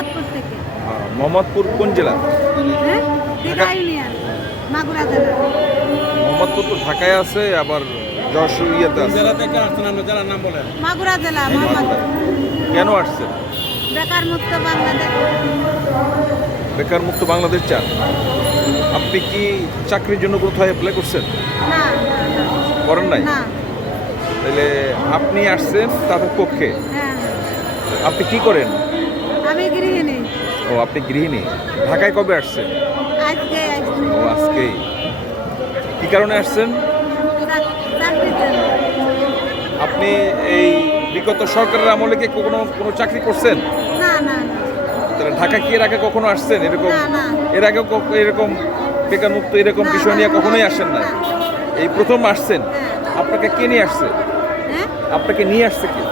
মোহাম্মদপুর থেকে। মোহাম্মদপুর কোন জেলা? হ্যাঁ, দিঘা ইউনিয়ন, মাগুরা জেলা। মোহাম্মদপুর তো ঢাকায় আছে, আবার যশোর ইয়েতে আছে। জেলা থেকে আসছেন আপনি, জেলার নাম বলেন। মাগুরা জেলা, মোহাম্মদপুর। কেন আসছেন? বেকার মুক্ত বাংলাদেশ। বেকার মুক্ত বাংলাদেশ চান? আপনি কি চাকরির জন্য কোথাও অ্যাপ্লাই করছেন? না, করেন নাই? না। তাহলে আপনি আসছেন তাদের পক্ষে। হ্যাঁ, আপনি কি করেন? আমি গৃহিণী। ও, আপনি গৃহিণী। ঢাকায় কবে আসছেন? আজকে ও, আজকেই। কি কারণে আসছেন? চাকরির জন্য। আপনি এই বিগত সরকারের আমলে কি কোনো চাকরি করছেন? না, না, না। তাহলে ঢাকা কি এর আগে কখনো আসছেন এরকম? না, না। এর আগে এরকম বেকার মুক্ত এরকম না, বিষয় নিয়ে না, কখনোই না, আসেন না? না। এই প্রথম আসছেন? হ্যাঁ। আপনাকে কে নিয়ে আসছে? হ্যাঁ, আপনাকে নিয়ে আসছে কে?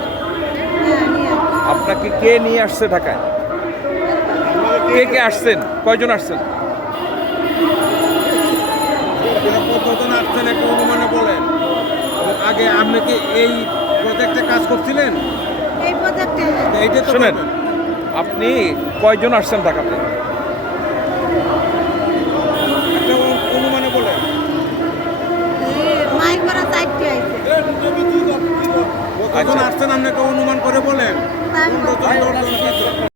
হ্যাঁ, নিয়ে আসো। আপনাকে কে নিয়ে আসছে ঢাকায়? কে কে আসছেন? কয়জন আসছেন? কতজন আসছেন একটা অনুমানে বলেন। আগে আপনি কি এই প্রজেক্টে কাজ করছিলেন? এই প্রজেক্টে এইটা তো শোনেন, বলবেন। আপনি কয়জন আসছেন ঢাকাতে? একটা অনুমানে বলেন। মাই করা 4টি আইছে। কতজন আসছেন আপনি একটা অনুমান করে বলেন। তাই 15 জন, 10 জন, 20 জন।